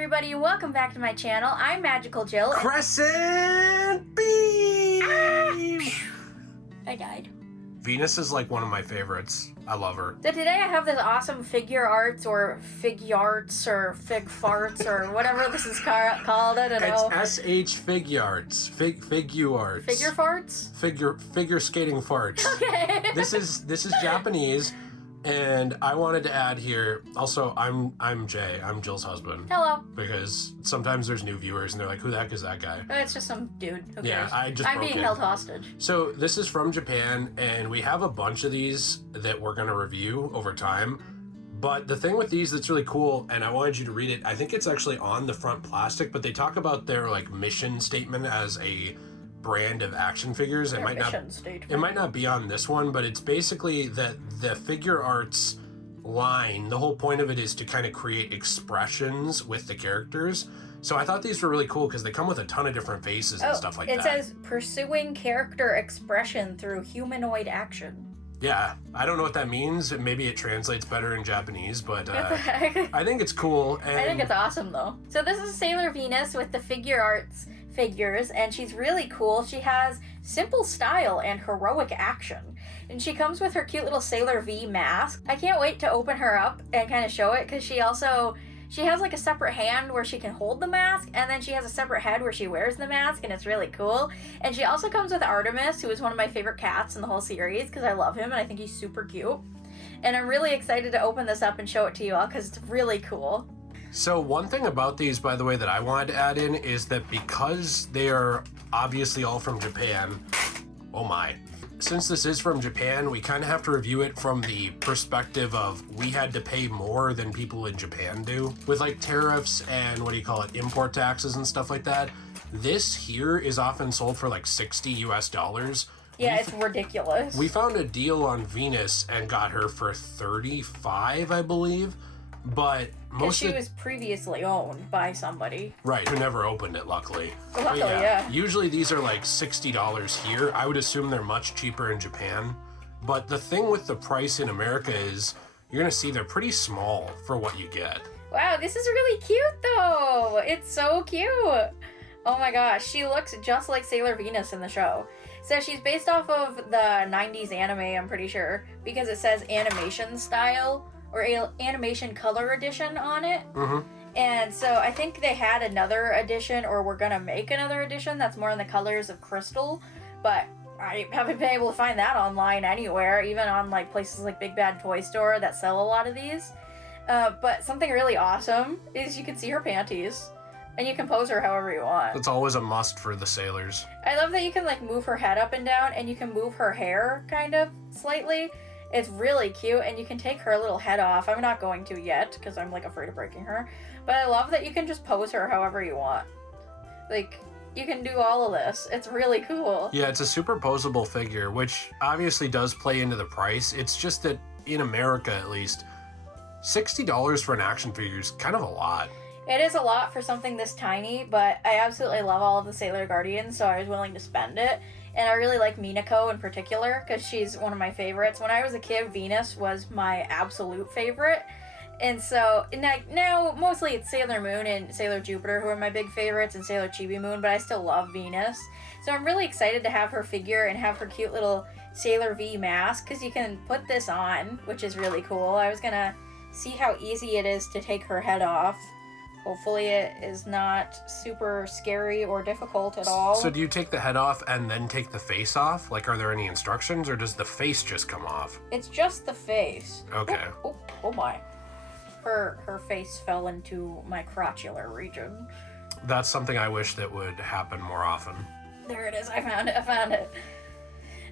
everybody, welcome back to my channel. I'm Magical Jill. Crescent Beam! I died. Venus is like one of my favorites. I love her. So today I have this awesome figure arts or figuarts or fig farts or whatever this is called. I don't know. It's SH Figuarts. Figuarts. Figure farts? Figure skating farts. Okay. This is Japanese, and I wanted to add here. Also, I'm Jay. I'm Jill's husband. Hello. Because sometimes there's new viewers and they're like, "Who the heck is that guy?" It's just some dude. Who cares? I'm being held hostage. So this is from Japan, and we have a bunch of these that we're going to review over time. But the thing with these that's really cool, and I wanted you to read it, I think it's actually on the front plastic, but they talk about their like mission statement as a brand of action figures. It might not be on this one, but it's basically that the figure arts line, the whole point of it is to kind of create expressions with the characters. So I thought these were really cool because they come with a ton of different faces and stuff like that. It says pursuing character expression through humanoid action. Yeah, I don't know what that means. Maybe it translates better in Japanese, but I think it's cool. And I think it's awesome, though. So this is Sailor Venus with the figure arts figures, and she's really cool. She has simple style and heroic action. And she comes with her cute little Sailor V mask. I can't wait to open her up and kind of show it, because she has like a separate hand where she can hold the mask, and then she has a separate head where she wears the mask, and it's really cool. And she also comes with Artemis, who is one of my favorite cats in the whole series, because I love him and I think he's super cute. And I'm really excited to open this up and show it to you all, because it's really cool. So one thing about these, by the way, that I wanted to add in is that because they are obviously all from Japan, oh my. Since this is from Japan, we kind of have to review it from the perspective of we had to pay more than people in Japan do with like tariffs and import taxes and stuff like that. This here is often sold for like $60 US. Yeah, it's ridiculous. We found a deal on Venus and got her for $35, I believe. But because she was previously owned by somebody. Right, who never opened it, luckily. Luckily, yeah. Usually these are like $60 here. I would assume they're much cheaper in Japan. But the thing with the price in America is you're going to see they're pretty small for what you get. Wow, this is really cute, though. It's so cute. Oh my gosh, she looks just like Sailor Venus in the show. So she's based off of the 90s anime, I'm pretty sure, because it says animation style or animation color edition on it. Mm-hmm. And so I think they had another edition, or we're gonna make another edition that's more in the colors of crystal, but I haven't been able to find that online anywhere, even on like places like Big Bad Toy Store that sell a lot of these. But something really awesome is you can see her panties, and you can pose her however you want. It's always a must for the sailors. I love that you can like move her head up and down, and you can move her hair kind of slightly. It's really cute, and you can take her little head off. I'm not going to yet, because I'm like afraid of breaking her. But I love that you can just pose her however you want. Like, you can do all of this. It's really cool. Yeah, it's a super posable figure, which obviously does play into the price. It's just that in America, at least, $60 for an action figure is kind of a lot. It is a lot for something this tiny, but I absolutely love all of the Sailor Guardians, so I was willing to spend it. And I really like Minako in particular, because she's one of my favorites. When I was a kid, Venus was my absolute favorite. And so, now mostly it's Sailor Moon and Sailor Jupiter who are my big favorites, and Sailor Chibi Moon, but I still love Venus. So I'm really excited to have her figure and have her cute little Sailor V mask, because you can put this on, which is really cool. I was gonna see how easy it is to take her head off. Hopefully it is not super scary or difficult at all. So do you take the head off and then take the face off? Like, are there any instructions, or does the face just come off? It's just the face. Okay. Oh my. Her face fell into my crotchular region. That's something I wish that would happen more often. There it is. I found it.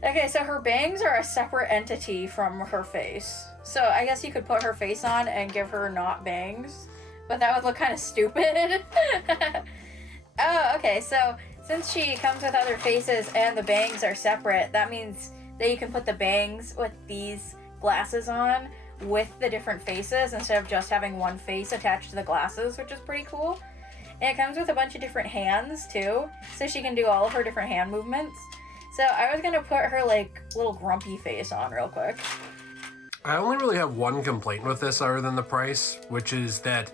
Okay, so her bangs are a separate entity from her face. So I guess you could put her face on and give her not bangs. But that would look kind of stupid. Oh, okay, so since she comes with other faces and the bangs are separate, that means that you can put the bangs with these glasses on with the different faces instead of just having one face attached to the glasses, which is pretty cool. And it comes with a bunch of different hands, too, so she can do all of her different hand movements. So I was gonna put her, like, little grumpy face on real quick. I only really have one complaint with this other than the price, which is that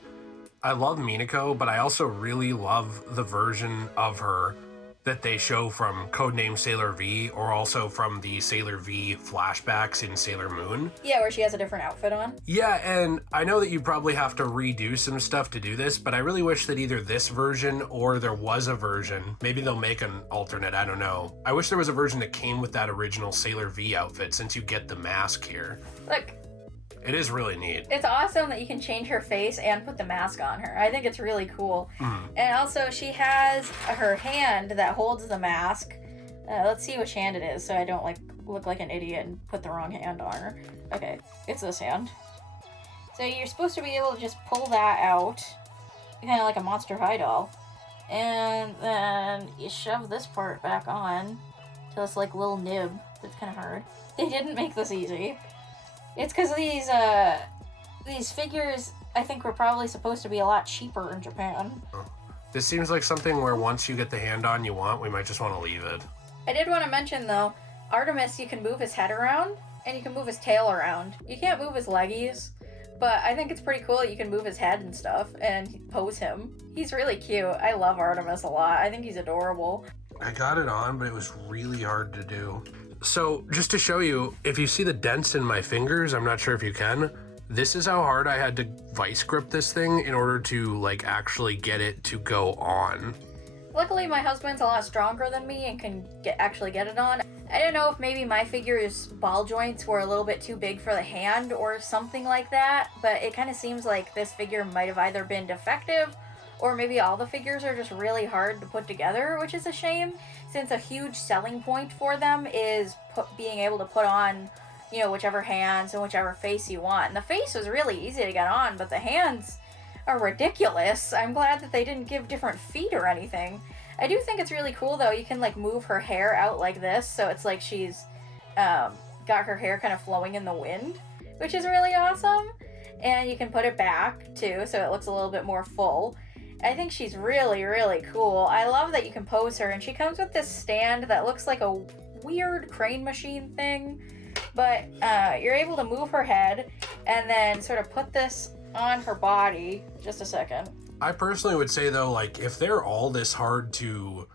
I love Minako, but I also really love the version of her that they show from Codename Sailor V, or also from the Sailor V flashbacks in Sailor Moon. Yeah, where she has a different outfit on. Yeah, and I know that you probably have to redo some stuff to do this, but I really wish that either this version or there was a version, maybe they'll make an alternate, I don't know. I wish there was a version that came with that original Sailor V outfit, since you get the mask here. Look. It is really neat. It's awesome that you can change her face and put the mask on her. I think it's really cool. And also, she has her hand that holds the mask. Let's see which hand it is, so I don't like look like an idiot and put the wrong hand on her. Okay, it's this hand. So you're supposed to be able to just pull that out, kind of like a Monster High doll, and then you shove this part back on to this like little nib. That's kind of hard. They didn't make this easy. It's because these figures, I think, were probably supposed to be a lot cheaper in Japan. This seems like something where once you get the hand on you want, we might just want to leave it. I did want to mention, though, Artemis, you can move his head around, and you can move his tail around. You can't move his leggies, but I think it's pretty cool that you can move his head and stuff, and pose him. He's really cute. I love Artemis a lot. I think he's adorable. I got it on, but it was really hard to do. So, just to show you, if you see the dents in my fingers, I'm not sure if you can, this is how hard I had to vice grip this thing in order to, like, actually get it to go on. Luckily, my husband's a lot stronger than me and can actually get it on. I don't know if maybe my figure's ball joints were a little bit too big for the hand or something like that, but it kind of seems like this figure might have either been defective or maybe all the figures are just really hard to put together, which is a shame, since a huge selling point for them is being able to put on, you know, whichever hands and whichever face you want. And the face was really easy to get on, but the hands are ridiculous. I'm glad that they didn't give different feet or anything. I do think it's really cool, though. You can, like, move her hair out like this, so it's like she's got her hair kind of flowing in the wind, which is really awesome. And you can put it back, too, so it looks a little bit more full. I think she's really, really cool. I love that you can pose her, and she comes with this stand that looks like a weird crane machine thing, but you're able to move her head and then sort of put this on her body. Just a second. I personally would say, though, like, if they're all this hard to,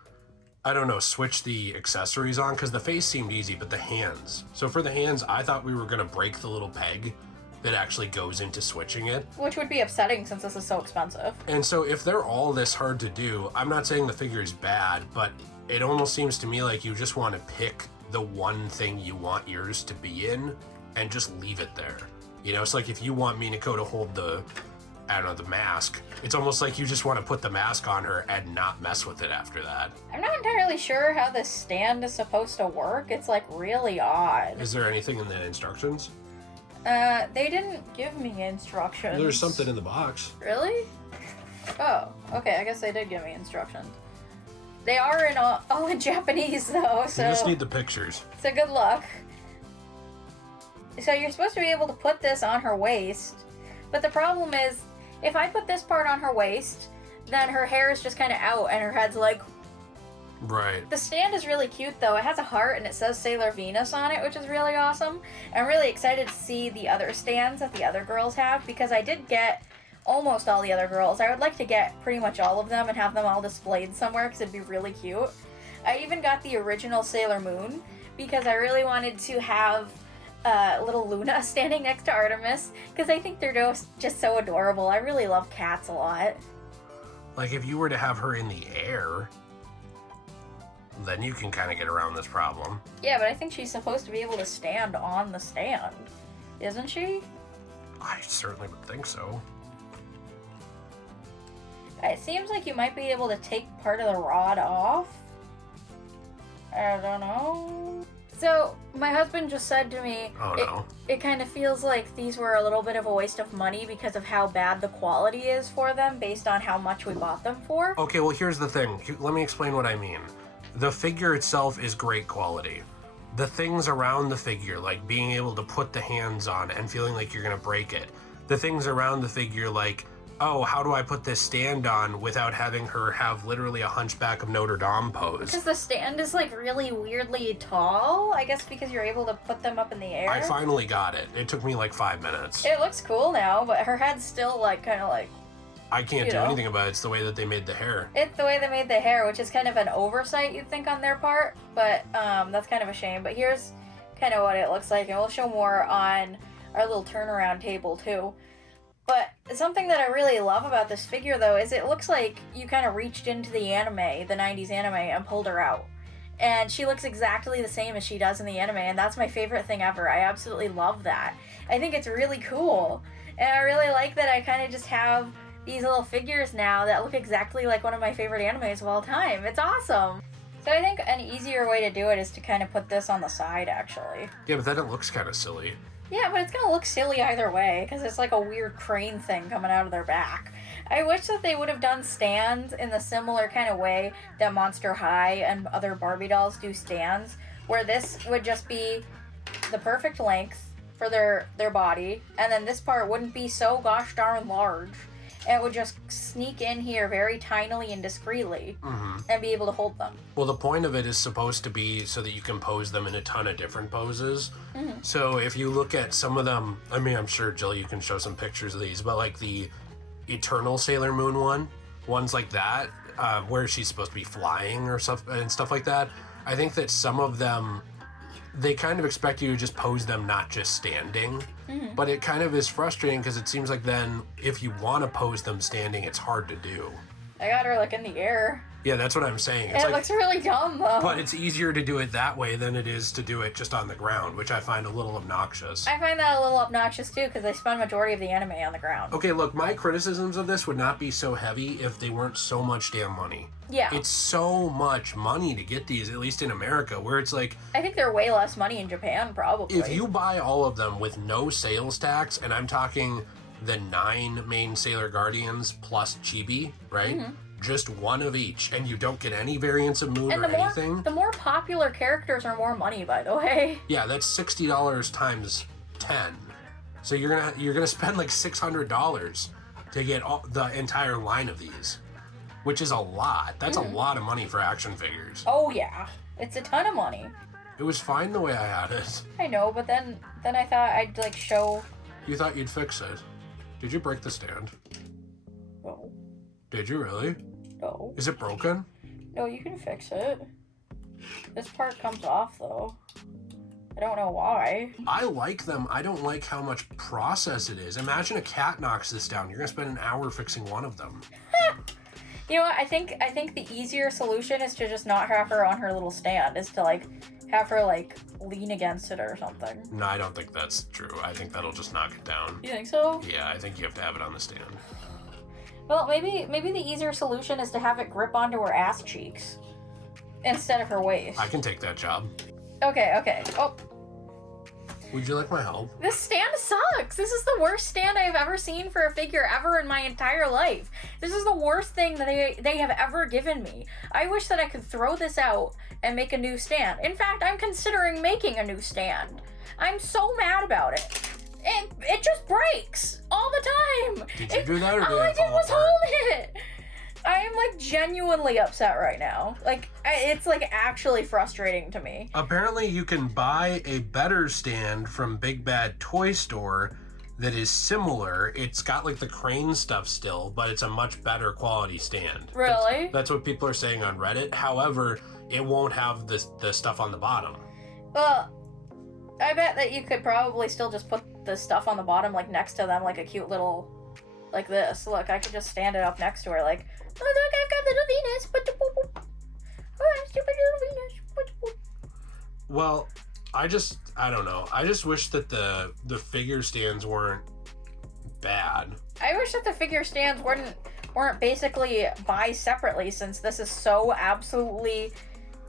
I don't know, switch the accessories on, because the face seemed easy, but the hands. So for the hands, I thought we were going to break the little peg that actually goes into switching it. Which would be upsetting since this is so expensive. And so if they're all this hard to do, I'm not saying the figure is bad, but it almost seems to me like you just want to pick the one thing you want yours to be in and just leave it there. You know, it's like if you want Minako to hold the, I don't know, the mask, it's almost like you just want to put the mask on her and not mess with it after that. I'm not entirely sure how this stand is supposed to work. It's like really odd. Is there anything in the instructions? They didn't give me instructions. There's something in the box. Really? Oh, okay, I guess they did give me instructions. They are in all in Japanese, though, so... You just need the pictures. So good luck. So you're supposed to be able to put this on her waist, but the problem is, if I put this part on her waist, then her hair is just kind of out and her head's like... Right. The stand is really cute, though. It has a heart and it says Sailor Venus on it, which is really awesome. I'm really excited to see the other stands that the other girls have, because I did get almost all the other girls. I would like to get pretty much all of them and have them all displayed somewhere, because it'd be really cute. I even got the original Sailor Moon, because I really wanted to have little Luna standing next to Artemis, because I think they're just so adorable. I really love cats a lot. Like, if you were to have her in the air, then you can kind of get around this problem. Yeah, but I think she's supposed to be able to stand on the stand. Isn't she? I certainly would think so. It seems like you might be able to take part of the rod off. I don't know. So, my husband just said to me, oh, no. It kind of feels like these were a little bit of a waste of money because of how bad the quality is for them based on how much we bought them for. Okay, well, here's the thing. Let me explain what I mean. The figure itself is great quality. The things around the figure, like being able to put the hands on and feeling like you're going to break it. The things around the figure, like, oh, how do I put this stand on without having her have literally a Hunchback of Notre Dame pose? Because the stand is, like, really weirdly tall, I guess because you're able to put them up in the air. I finally got it. It took me like 5 minutes. It looks cool now, but her head's still, like, kind of like... I can't You do know. anything about it. It's the way that they made the hair. It's the way they made the hair, which is kind of an oversight, you'd think, on their part, but that's kind of a shame. But here's kind of what it looks like, and we'll show more on our little turnaround table, too. But something that I really love about this figure, though, is it looks like you kind of reached into the anime, the 90s anime, and pulled her out. And she looks exactly the same as she does in the anime, and that's my favorite thing ever. I absolutely love that. I think it's really cool. And I really like that I kind of just have these little figures now that look exactly like one of my favorite animes of all time. It's awesome. So I think an easier way to do it is to kind of put this on the side, actually. Yeah, but then it looks kind of silly. Yeah, but it's gonna look silly either way, because it's like a weird crane thing coming out of their back. I wish that they would have done stands in the similar kind of way that Monster High and other Barbie dolls do stands, where this would just be the perfect length for their body, and then this part wouldn't be so gosh darn large. And it would just sneak in here very tinily and discreetly and be able to hold them. Well, the point of it is supposed to be so that you can pose them in a ton of different poses. So if you look at some of them, I mean, I'm sure, Jill, you can show some pictures of these, but like the Eternal Sailor Moon ones like that, where she's supposed to be flying or stuff and stuff like that, I think that some of them, they kind of expect you to just pose them not just standing. But it kind of is frustrating because it seems like then if you want to pose them standing, it's hard to do. I got her like in the air. Yeah, that's what I'm saying. It looks really dumb though. But it's easier to do it that way than it is to do it just on the ground, which I find a little obnoxious. I find that a little obnoxious too because they spend majority of the anime on the ground. Okay, look, my criticisms of this would not be so heavy if they weren't so much damn money. Yeah. It's so much money to get these, at least in America, where it's like... I think they're way less money in Japan, probably. If you buy all of them with no sales tax, and I'm talking the 9 main Sailor Guardians plus Chibi, right? Just one of each, and you don't get any variants of Moon or anything. The more popular characters are more money, by the way. Yeah, that's $60 times 10. So you're gonna spend like $600 to get the entire line of these, which is a lot. That's a lot of money for action figures. Oh yeah, it's a ton of money. It was fine the way I had it. I know, but then I thought I'd like show. You thought you'd fix it. Did you break the stand? No. Did you really? No. Is it broken? No, you can fix it. This part comes off though. I don't know why. I like them. I don't like how much process it is. Imagine a cat knocks this down. You're gonna spend an hour fixing one of them. You know what? I think the easier solution is to just not have her on her little stand. Is to like have her like lean against it or something. No, I don't think that's true. I think that'll just knock it down. You think so? Yeah, I think you have to have it on the stand. Well, maybe the easier solution is to have it grip onto her ass cheeks instead of her waist. I can take that job. Okay. Oh, Would you like my help? this stand sucks. This is the worst stand I've ever seen for a figure ever in my entire life. This is the worst thing that they have ever given me. I wish that I could throw this out and make a new stand. In fact, I'm considering making a new stand. I'm so mad about it. It just breaks all the time. Did you do that or did all I it did fall was apart? hold it. I am like genuinely upset right now. Like it's like actually frustrating to me. Apparently you can buy a better stand from Big Bad Toy Store that is similar. It's got like the crane stuff still, but it's a much better quality stand. Really? That's what people are saying on Reddit. However, it won't have the stuff on the bottom. Well, I bet that you could probably still just put the stuff on the bottom like next to them like a cute little like this. Look, I could just stand it up next to her like, oh look, I've got little Venus. Oh, stupid little Venus. Well, I don't know. I just wish that the figure stands weren't bad. I wish that the figure stands weren't basically buy separately, since this is so absolutely.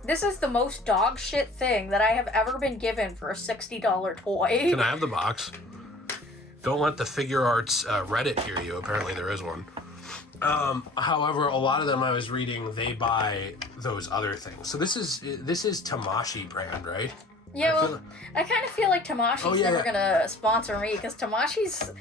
This is the most dog shit thing that I have ever been given for a $60 toy. Can I have the box? Don't let the Figure Arts Reddit hear you. Apparently there is one. However, a lot of them I was reading, they buy those other things. So this is Tamashii brand, right? Yeah, well, I kind of feel like Tamashii's never gonna sponsor me, because Tamashii's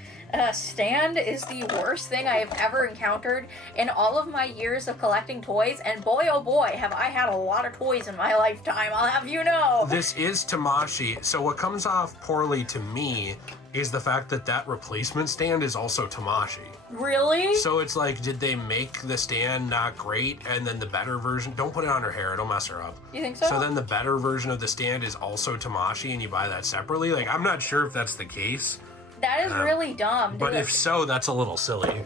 stand is the worst thing I have ever encountered in all of my years of collecting toys, and boy oh boy have I had a lot of toys in my lifetime, I'll have you know. This is Tamashii, so what comes off poorly to me is the fact that replacement stand is also Tamashii. Really? So it's like, did they make the stand not great, and then the better version? Don't put it on her hair; it'll mess her up. You think so? So then the better version of the stand is also Tamashii, and you buy that separately. Like, I'm not sure if that's the case. That is really dumb. But if so, that's a little silly.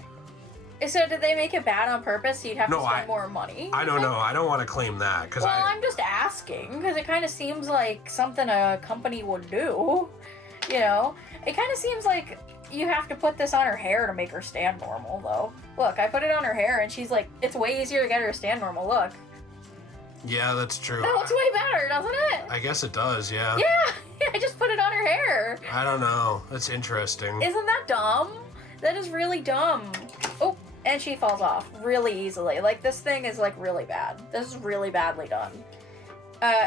So did they make it bad on purpose so you'd have to spend more money? I don't know. I don't want to claim that. Well, I'm just asking, because it kind of seems like something a company would do. You know? It kind of seems like you have to put this on her hair to make her stand normal, though. Look, I put it on her hair, and she's like, it's way easier to get her to stand normal. Look. Yeah, that's true. That looks way better, doesn't it? I guess it does, yeah. Yeah, I just put it on her hair. I don't know. That's interesting. Isn't that dumb? That is really dumb. Oh, and she falls off really easily. Like, this thing is, like, really bad. This is really badly done.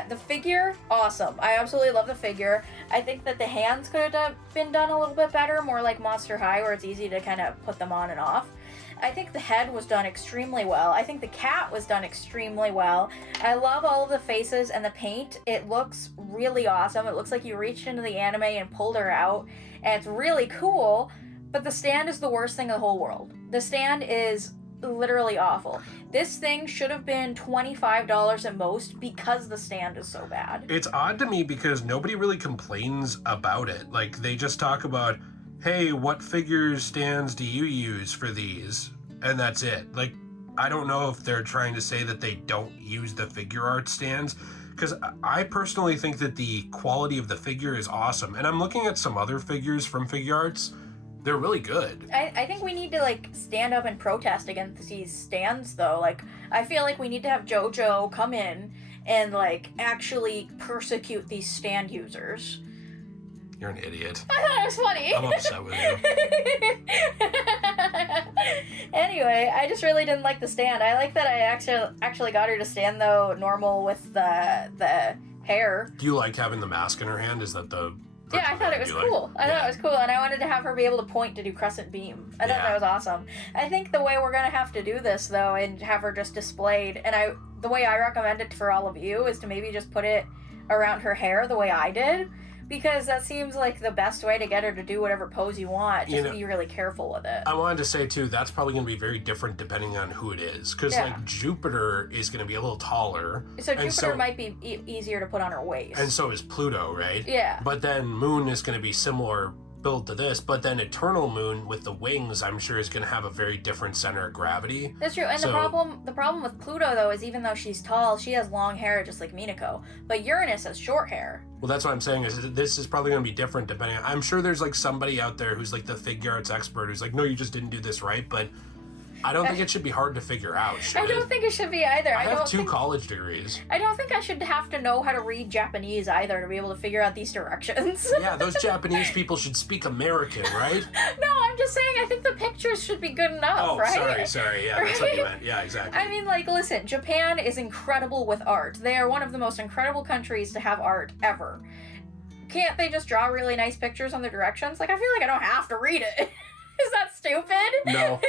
The figure, awesome. I absolutely love the figure. I think that the hands could have been done a little bit better, more like Monster High, where it's easy to kind of put them on and off. I think the head was done extremely well. I think the cat was done extremely well. I love all of the faces and the paint. It looks really awesome. It looks like you reached into the anime and pulled her out, and it's really cool, but the stand is the worst thing in the whole world. The stand is literally awful. This thing should have been $25 at most because the stand is so bad. It's odd to me because nobody really complains about it. Like, they just talk about, hey, what figure stands do you use for these? And that's it. Like, I don't know if they're trying to say that they don't use the figure art stands, because I personally think that the quality of the figure is awesome. And I'm looking at some other figures from Figuarts. They're really good. I think we need to, like, stand up and protest against these stands, though. Like, I feel like we need to have JoJo come in and, like, actually persecute these stand users. You're an idiot. I thought it was funny. I'm upset with you. Anyway, I just really didn't like the stand. I like that I actually got her to stand, though, normal with the hair. Do you like having the mask in her hand? Is that the... Yeah, I thought it was cool. I thought it was cool, and I wanted to have her be able to point to do crescent beam. I thought that was awesome. I think the way we're gonna have to do this, though, and have her just displayed, and the way I recommend it for all of you is to maybe just put it around her hair the way I did, because that seems like the best way to get her to do whatever pose you want. Just be really careful with it. I wanted to say, too, that's probably going to be very different depending on who it is. Because, like, Jupiter is going to be a little taller. So Jupiter might be easier to put on her waist. And so is Pluto, right? Yeah. But then Moon is going to be similar build to this. But then Eternal Moon with the wings, I'm sure, is going to have a very different center of gravity. That's true. And the problem with Pluto, though, is even though she's tall, she has long hair just like Minako. But Uranus has short hair. Well, that's what I'm saying, is this is probably going to be different depending on... I'm sure there's, like, somebody out there who's, like, the Figuarts expert who's like, no, you just didn't do this right, but I don't think it should be hard to figure out, should I don't think it should be either. I have two college degrees. I don't think I should have to know how to read Japanese either to be able to figure out these directions. Yeah, those Japanese people should speak American, right? No, I'm just saying I think the pictures should be good enough, right? Oh, sorry, yeah, that's what you meant. Yeah, exactly. I mean, like, listen, Japan is incredible with art. They are one of the most incredible countries to have art ever. Can't they just draw really nice pictures on the directions? Like, I feel like I don't have to read it. Is that stupid? No.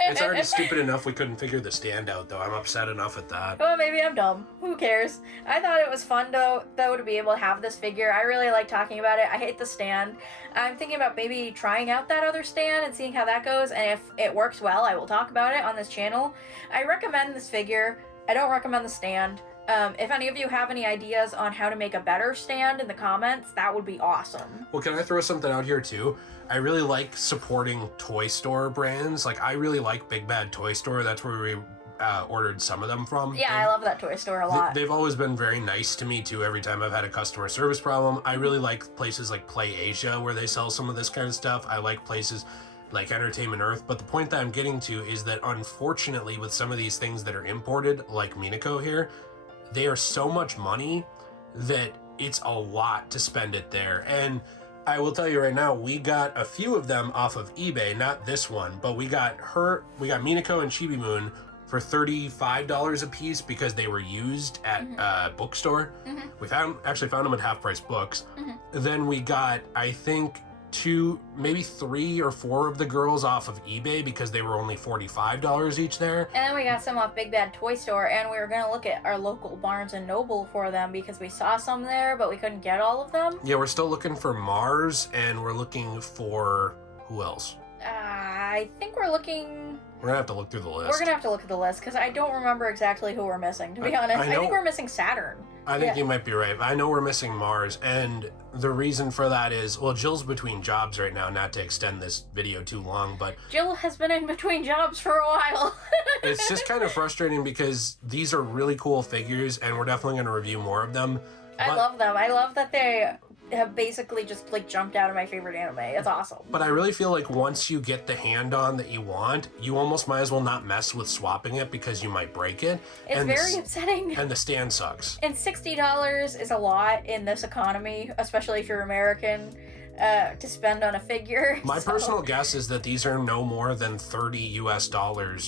It's already stupid enough we couldn't figure the stand out, though. I'm upset enough at that. Well, maybe I'm dumb. Who cares? I thought it was fun, though, to be able to have this figure. I really like talking about it. I hate the stand. I'm thinking about maybe trying out that other stand and seeing how that goes, and if it works well, I will talk about it on this channel. I recommend this figure. I don't recommend the stand. If any of you have any ideas on how to make a better stand in the comments, that would be awesome. Well, can I throw something out here, too? I really like supporting toy store brands. Like, I really like Big Bad Toy Store. That's where we ordered some of them from. Yeah, I love that toy store a lot. They've always been very nice to me, too, every time I've had a customer service problem. I really like places like Play Asia, where they sell some of this kind of stuff. I like places like Entertainment Earth. But the point that I'm getting to is that, unfortunately, with some of these things that are imported, like Minako here, they are so much money that it's a lot to spend it there. And I will tell you right now, we got a few of them off of eBay, not this one, but we got Minako and Chibi Moon for $35 a piece because they were used at a bookstore. We actually found them at Half Price Books. Then we got, I think, 2, maybe 3 or 4 of the girls off of eBay because they were only $45 each there. And then we got some off Big Bad Toy Store, and we were going to look at our local Barnes & Noble for them because we saw some there, but we couldn't get all of them. Yeah, we're still looking for Mars, and we're looking for... who else? I I think we're looking... We're gonna have to look through the list. We're gonna have to look at the list, because I don't remember exactly who we're missing, to be honest. I think we're missing Saturn. I think you might be right. I know we're missing Mars, and the reason for that is, well, Jill's between jobs right now, not to extend this video too long, but... Jill has been in between jobs for a while. It's just kind of frustrating because these are really cool figures, and we're definitely going to review more of them. I love them. I love that they have basically just, like, jumped out of my favorite anime. It's awesome. But I really feel like once you get the hand-on that you want, you almost might as well not mess with swapping it because you might break it. It's very upsetting. And the stand sucks. And $60 is a lot in this economy, especially if you're American, to spend on a figure. My personal guess is that these are no more than $30 US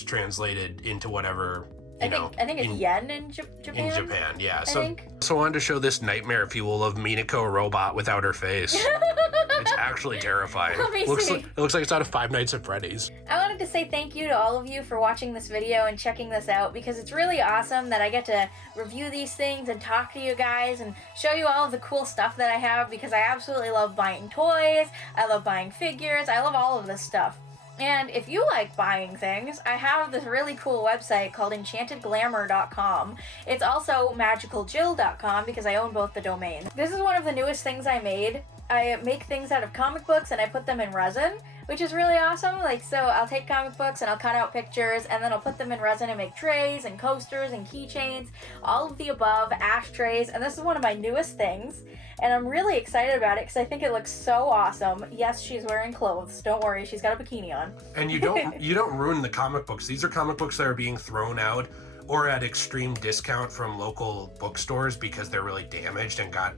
translated into whatever... I think it's yen in Japan. In Japan, yeah. So I wanted to show this nightmare fuel of Minako robot without her face. It's actually terrifying. Let me see. It looks like it's out of Five Nights at Freddy's. I wanted to say thank you to all of you for watching this video and checking this out, because it's really awesome that I get to review these things and talk to you guys and show you all of the cool stuff that I have, because I absolutely love buying toys, I love buying figures, I love all of this stuff. And if you like buying things, I have this really cool website called enchantedglamour.com. It's also magicaljill.com, because I own both the domains. This is one of the newest things I made. I make things out of comic books and I put them in resin, which is really awesome. Like, so I'll take comic books and I'll cut out pictures and then I'll put them in resin and make trays and coasters and keychains, all of the above, ashtrays, and this is one of my newest things. And I'm really excited about it because I think it looks so awesome. Yes, she's wearing clothes. Don't worry, she's got a bikini on. And you don't ruin the comic books. These are comic books that are being thrown out or at extreme discount from local bookstores because they're really damaged and got,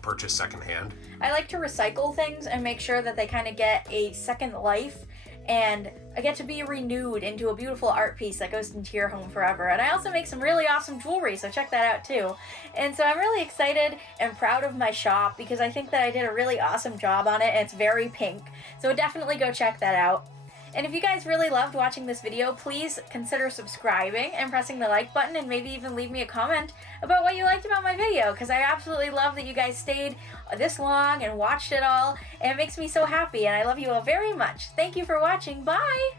purchased secondhand. I like to recycle things and make sure that they kind of get a second life, and I get to be renewed into a beautiful art piece that goes into your home forever. And I also make some really awesome jewelry, so check that out too. And so I'm really excited and proud of my shop because I think that I did a really awesome job on it, and it's very pink. So definitely go check that out. And if you guys really loved watching this video, please consider subscribing and pressing the like button, and maybe even leave me a comment about what you liked about my video, because I absolutely love that you guys stayed this long and watched it all, and it makes me so happy, and I love you all very much. Thank you for watching. Bye!